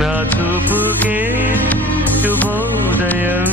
నా చూపుకే శుభోదయం.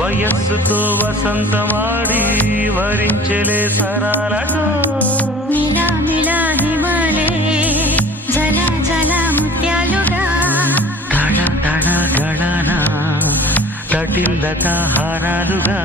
వయస్సుతో వసంతమాడి వరించెలే సరాలతో మిలా మిలా హిమాలే జల జల ముత్యాలుగా తళ తళ గళన తటిల్లత హారాలుగా